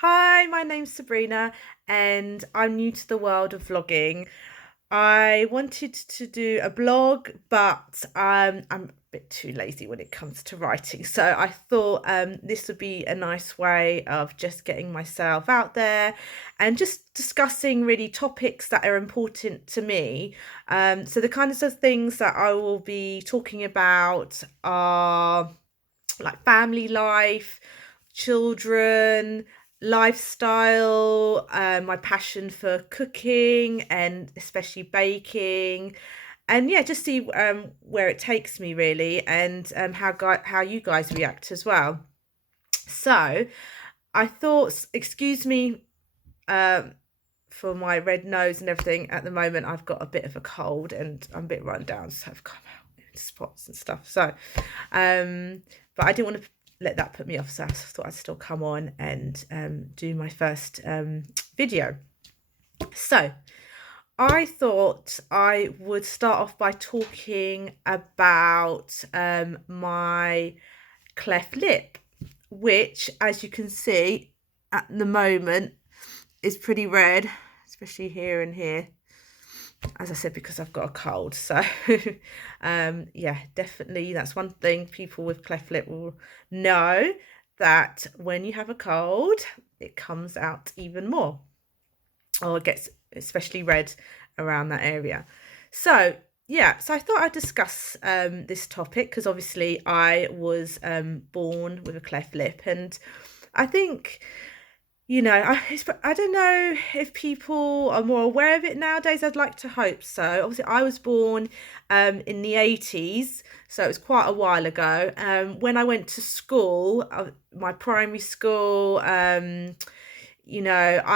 Hi, my name's Sabrina and I'm new to the world of vlogging. I wanted to do a blog, but I'm a bit too lazy when it comes to writing. So I thought this would be a nice way of just getting myself out there and just discussing really topics that are important to me. So the kinds of things that I will be talking about are like family life, children, lifestyle, my passion for cooking and especially baking, and yeah, just see where it takes me really, and how you guys react as well. So I thought, excuse me, um, for my red nose and everything. At the moment, I've got a bit of a cold and I'm a bit run down, so I've come out in spots and stuff. So, but I didn't want to let that put me off, so I thought I'd still come on and do my first video. So, I thought I would start off by talking about my cleft lip, which, as you can see at the moment, is pretty red, especially here and here, as I said, because I've got a cold. So yeah, definitely that's one thing people with cleft lip will know, that when you have a cold it comes out even more, or it gets especially red around that area. So yeah, so I thought I'd discuss this topic because obviously I was born with a cleft lip, and I think, I don't know if people are more aware of it nowadays. I'd like to hope so. Obviously, I was born in the 80s, so it was quite a while ago. When I went to school, my primary school, I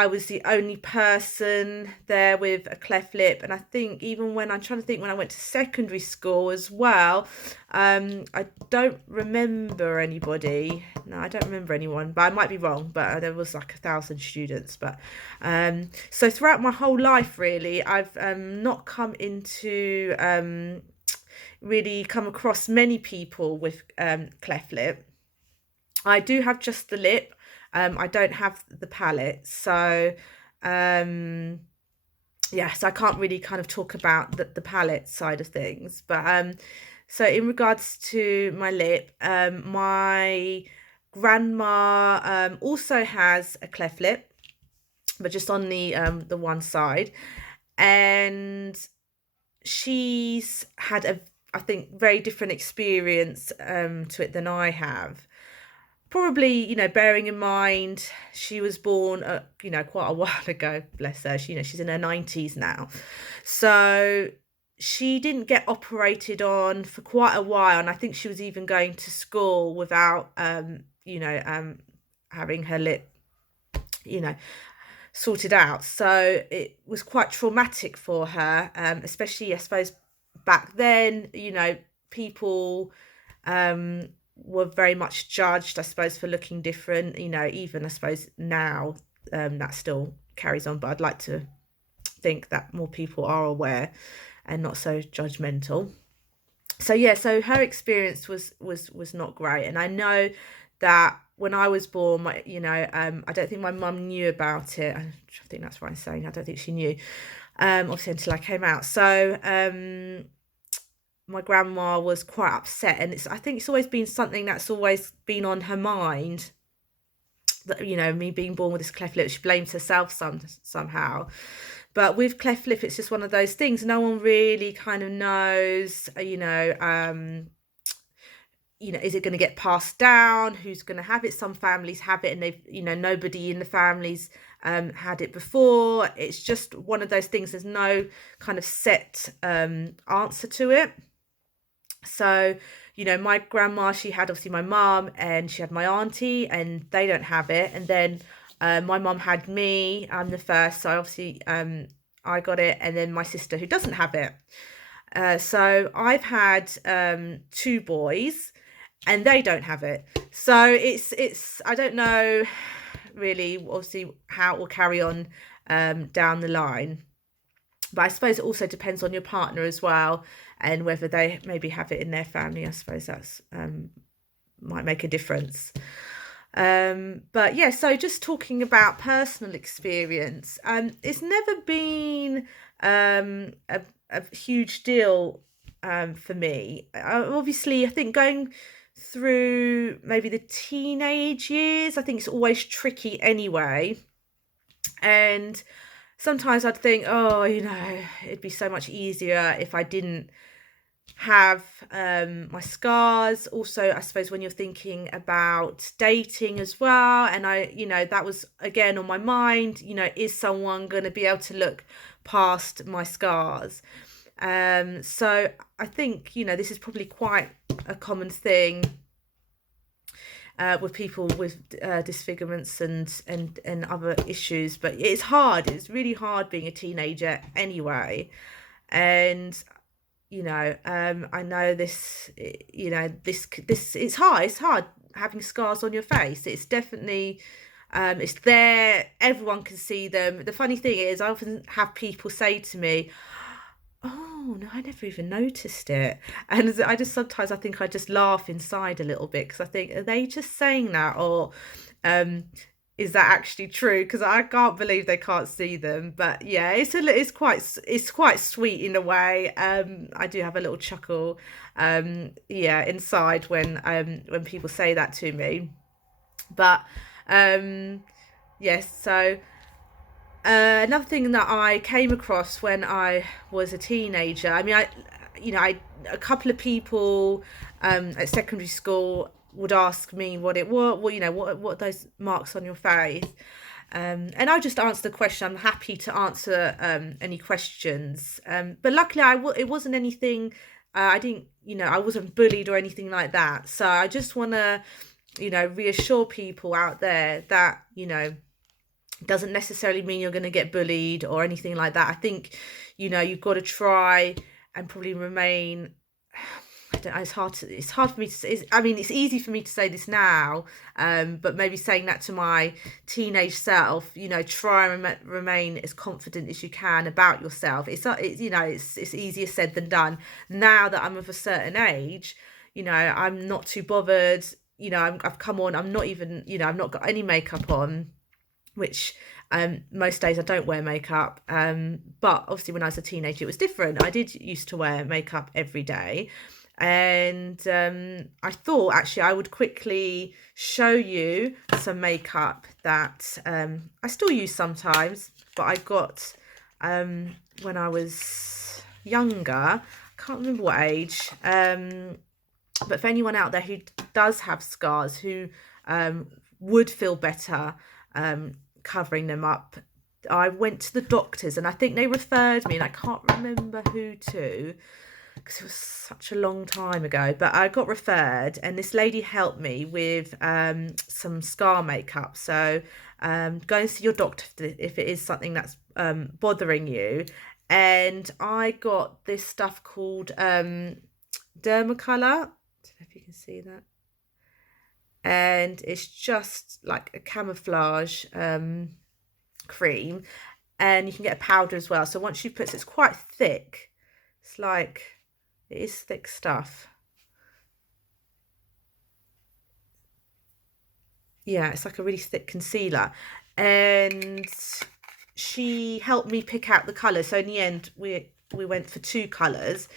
was the only person there with a cleft lip. And I think even when I'm trying to think, when I went to secondary school as well, I don't remember anybody. No, I don't remember anyone, but I might be wrong. But there was like 1,000 students. But so throughout my whole life, really, I've not come into really come across many people with cleft lip. I do have just the lip. I don't have the palette. So yeah, so I can't really kind of talk about the palette side of things. But so in regards to my lip, my grandma also has a cleft lip, but just on the one side, and she's had a, I think, very different experience to it than I have. Probably, bearing in mind she was born, quite a while ago. Bless her. She's in her 90s now, so she didn't get operated on for quite a while, and I think she was even going to school without, having her lip, you know, sorted out. So it was quite traumatic for her, especially, I suppose, back then. People were very much judged, I suppose, for looking different. Even I suppose now that still carries on, but I'd like to think that more people are aware and not so judgmental. So yeah, so her experience was not great, and I know that when I was born, I don't think my mum knew about it. I think that's what I'm saying. I don't think she knew, obviously, until I came out. So my grandma was quite upset, and I think it's always been something that's always been on her mind, that me being born with this cleft lip. She blames herself somehow. But with cleft lip, it's just one of those things. No one really kind of knows, is it going to get passed down? Who's going to have it? Some families have it and they've, nobody in the families had it before. It's just one of those things. There's no kind of set answer to it. So, my grandma, she had obviously my mum, and she had my auntie, and they don't have it. And then my mum had me. I'm the first, so obviously I got it, and then my sister, who doesn't have it. So I've had two boys, and they don't have it. So it's I don't know really, obviously, how it will carry on down the line. But I suppose it also depends on your partner as well, and whether they maybe have it in their family. I suppose that's might make a difference. But yeah, so just talking about personal experience, it's never been a huge deal for me. Obviously, I think going through maybe the teenage years, I think it's always tricky anyway. And sometimes I'd think, oh, it'd be so much easier if I didn't have my scars. Also, I suppose when you're thinking about dating as well, and that was again on my mind, is someone going to be able to look past my scars? So I think, this is probably quite a common thing with people with disfigurements and other issues, but it's hard. It's really hard being a teenager anyway. And I know this, this it's hard having scars on your face. It's definitely it's there, everyone can see them. The funny thing is, I often have people say to me, oh no, I never even noticed it. And I just sometimes I think I just laugh inside a little bit, because I think, are they just saying that, or um is that actually true? Because I can't believe they can't see them. But yeah, it's quite sweet in a way. I do have a little chuckle, yeah, inside when people say that to me. But yes, so another thing that I came across when I was a teenager. I mean, a couple of people at secondary school would ask me what it was, what those marks on your face. And I just answered the question. I'm happy to answer any questions. But luckily, it wasn't anything. I didn't, I wasn't bullied or anything like that. So I just want to, reassure people out there that, doesn't necessarily mean you're going to get bullied or anything like that. I think, you've got to try and probably remain. I don't know, it's hard for me to say. I mean, it's easy for me to say this now, but maybe saying that to my teenage self, try and remain as confident as you can about yourself. It's easier said than done. Now that I'm of a certain age, I'm not too bothered. I've come on. I'm not even. I've not got any makeup on, which most days I don't wear makeup. But obviously when I was a teenager, it was different. I did used to wear makeup every day. And I thought actually I would quickly show you some makeup that I still use sometimes, but I got when I was younger. I can't remember what age. But for anyone out there who does have scars, who would feel better covering them up, I went to the doctors, and I think they referred me, and I can't remember who to, because it was such a long time ago, but I got referred, and this lady helped me with some scar makeup. So go and see your doctor if it is something that's bothering you. And I got this stuff called Dermacolor. I don't know if you can see that. And it's just like a camouflage cream, and you can get a powder as well. So once you put, it's quite thick. It's like, it is thick stuff. Yeah, it's like a really thick concealer. And she helped me pick out the colours. So in the end, we went for 2 colours.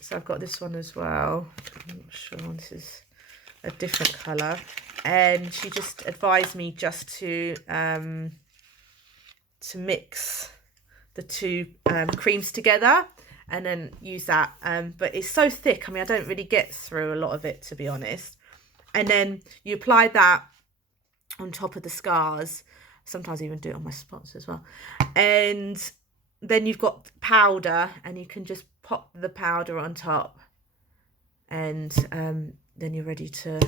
So I've got this one as well. I'm not sure, this is a different colour. And she just advised me just to mix the 2 creams together and then use that. But it's so thick, I mean, I don't really get through a lot of it, to be honest. And then you apply that on top of the scars. Sometimes I even do it on my spots as well. And then you've got powder, and you can just pop the powder on top, and then you're ready to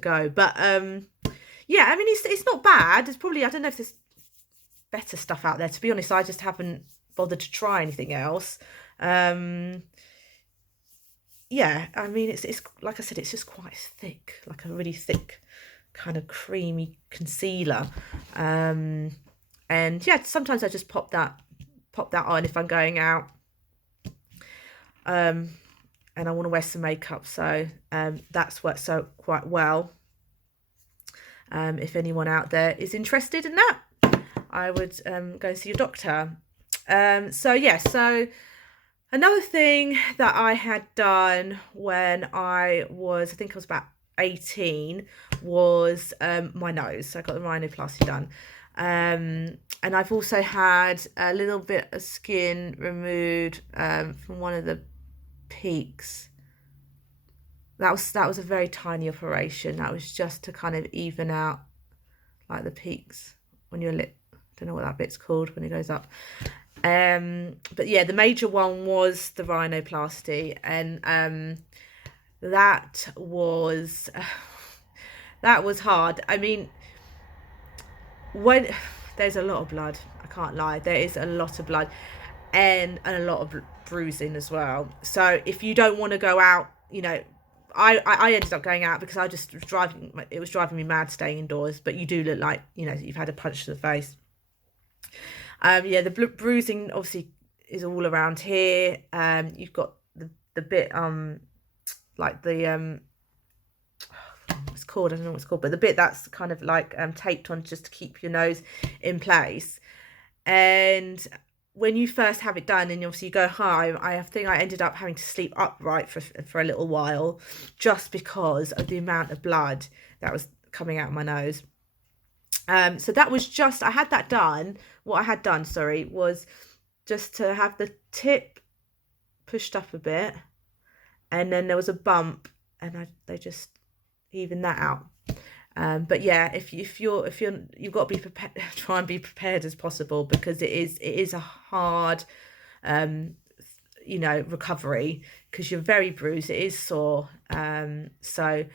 go. But yeah, I mean, it's not bad. It's probably, I don't know if there's better stuff out there, to be honest. I just haven't bothered to try anything else. Yeah, I mean, it's like I said, it's just quite thick, like a really thick kind of creamy concealer. And yeah, sometimes I just pop that on if I'm going out and I want to wear some makeup. So that's worked so quite well. If anyone out there is interested in that, I would go and see your doctor. So another thing that I had done when I think I was about 18, was my nose. So I got the rhinoplasty done. And I've also had a little bit of skin removed from one of the peaks. That was a very tiny operation. That was just to kind of even out like the peaks on your lip. Don't know what that bit's called when it goes up. But yeah, the major one was the rhinoplasty, and that was hard. I mean, when there's a lot of blood, I can't lie, there is a lot of blood, and a lot of bruising as well. So if you don't want to go out, I ended up going out because it was driving me mad staying indoors. But you do look like, you've had a punch to the face. The bruising obviously is all around here. You've got the bit like the it's called, I don't know what it's called, but the bit that's kind of like taped on just to keep your nose in place. And when you first have it done and obviously you go home, I think I ended up having to sleep upright for a little while, just because of the amount of blood that was coming out of my nose. So that was just, I had that done. What I had done, was just to have the tip pushed up a bit, and then there was a bump, and they just evened that out. But yeah, if you've got to be prepared, try and be prepared as possible, because it is a hard, recovery, because you're very bruised. It is sore. So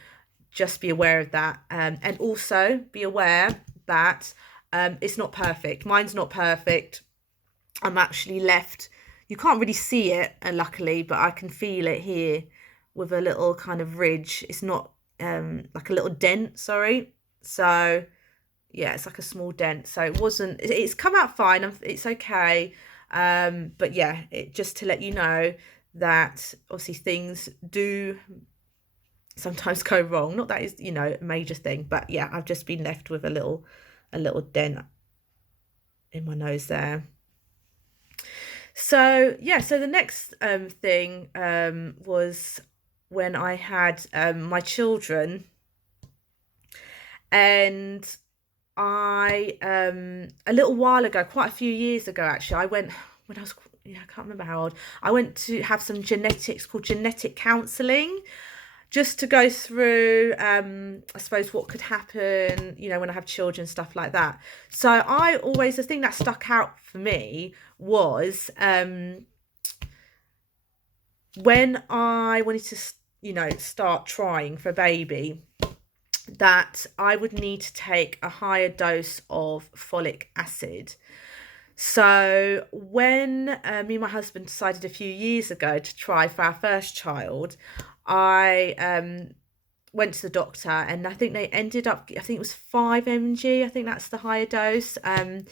just be aware of that, and also be aware that it's not perfect. Mine's not perfect. I'm actually left, you can't really see it, luckily, but I can feel it here with a little kind of ridge. It's not like a little dent, sorry. So yeah, it's like a small dent. So it's come out fine. It's okay. But yeah, just to let you know that obviously things do sometimes go wrong. Not that is, a major thing, but yeah, I've just been left with a little dent in my nose there. So yeah, so the next thing was when I had my children, and I a little while ago, quite a few years ago actually, I went, when I was, I can't remember how old, I went to have some genetic counselling, just to go through, I suppose, what could happen, when I have children, stuff like that. So the thing that stuck out for me was when I wanted to, start trying for a baby, that I would need to take a higher dose of folic acid. So when me and my husband decided a few years ago to try for our first child, I went to the doctor, and I think they ended up, I think it was 5 mg. I think that's the higher dose that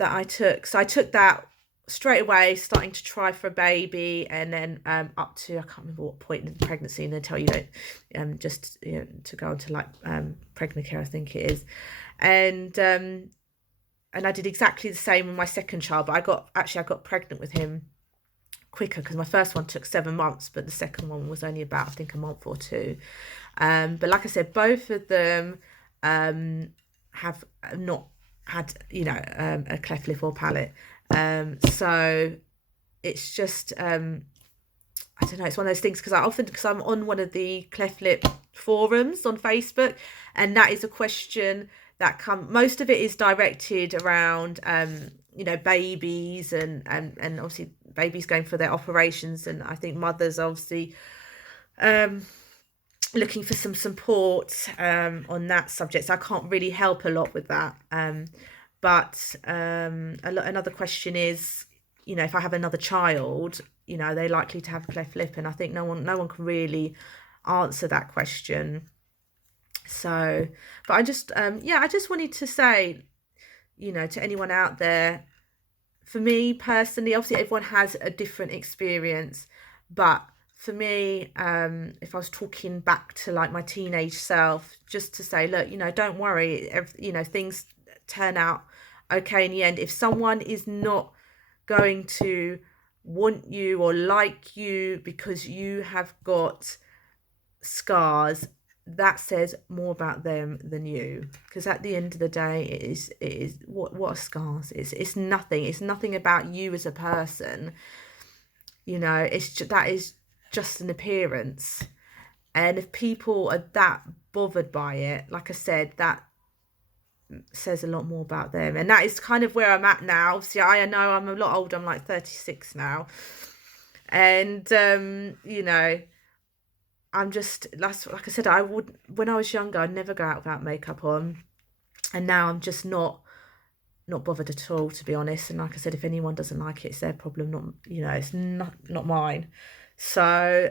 I took. So I took that straight away, starting to try for a baby, and then up to, I can't remember what point in the pregnancy, and they tell you that just to go on to like pregnant care, I think it is. And I did exactly the same with my second child, but I got pregnant with him quicker, because my first one took 7 months, but the second one was only about, I think, a month or two. But like I said, both of them have not had a cleft lip or palate. So it's just I don't know, it's one of those things, because I'm on one of the cleft lip forums on Facebook, and that is a question that most of it is directed around babies and obviously babies going for their operations, and I think mothers obviously looking for some support on that subject. So I can't really help a lot with that. But another question is, if I have another child, are they likely to have cleft lip? And I think no one can really answer that question. So, but I just wanted to say, to anyone out there, for me personally, obviously everyone has a different experience, but for me, if I was talking back to like my teenage self, just to say, look, don't worry, things turn out okay in the end. If someone is not going to want you or like you because you have got scars, that says more about them than you. Because at the end of the day, it is what are scars? It's nothing. It's nothing about you as a person. That is just an appearance. And if people are that bothered by it, like I said, that says a lot more about them. And that is kind of where I'm at now. Obviously, I know I'm a lot older. I'm like 36 now. And, I'm just, like I said, when I was younger, I'd never go out without makeup on. And now I'm just not bothered at all, to be honest. And like I said, if anyone doesn't like it, it's their problem, not, it's not mine. So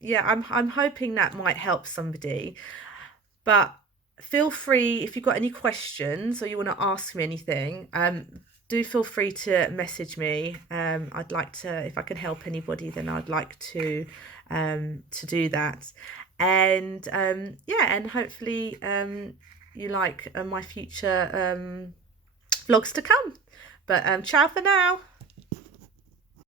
yeah, I'm hoping that might help somebody. But feel free, if you've got any questions or you want to ask me anything, do feel free to message me. I'd like to, if I can help anybody, then I'd like to do that. And yeah, and hopefully you like my future vlogs to come. But ciao for now.